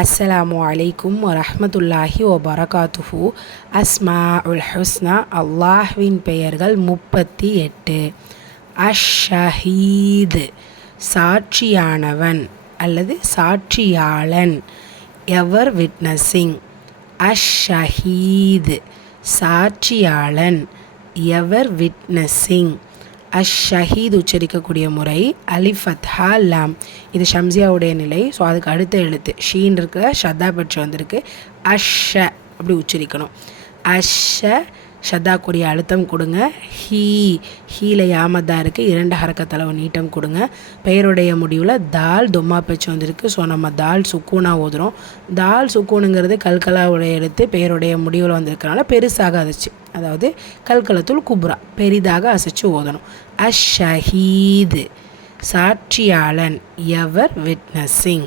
அஸ்ஸலாமு அலைக்கும் வரஹ்மத்துல்லாஹி வபரகாத்துஹு. அஸ்மா உல் ஹுஸ்னா, அல்லாஹ்வின் பெயர்கள் 38. அஷ்ஷஹீத், சாட்சியானவன் அல்லது சாட்சியாளன். எவர் விட்னஸிங். அஷ்ஷஹீத், சாட்சியாளன். எவர் விட்னஸிங். அஷ்ஷஹீத் உச்சரிக்கக்கூடிய முறை அலிஃப் ஃபத்ஹா லாம். இது ஷம்சியாவுடைய நிலை. ஸோ அதுக்கு அடுத்த எழுத்து ஷீன் இருக்கிற ஷத்தா பற்றி வந்திருக்கு. அஷ்ஷ அப்படி உச்சரிக்கணும். அஷ்ஷ ஷத்தாக்குரிய அழுத்தம் கொடுங்க. ஹீல யாமத்தா இருக்குது, 2 ஹரக்கத்தளவு நீட்டம் கொடுங்க. பெயருடைய முடிவில் தால் தொம்மா பேச்சு வந்திருக்கு. ஸோ நம்ம தால் சுக்கூனாக ஓதுறோம். தால் சுக்கூனுங்கிறது கல்கலாவுடைய எழுத்து பெயருடைய முடிவில் வந்திருக்கிறனால பெருசாக அசைச்சு, அதாவது கல்கலத்துல் குப்ரா பெரிதாக அசைச்சு ஓதணும். அஷ்ஷஹீத், சாட்சியாளன். எவர் விட்னஸிங்.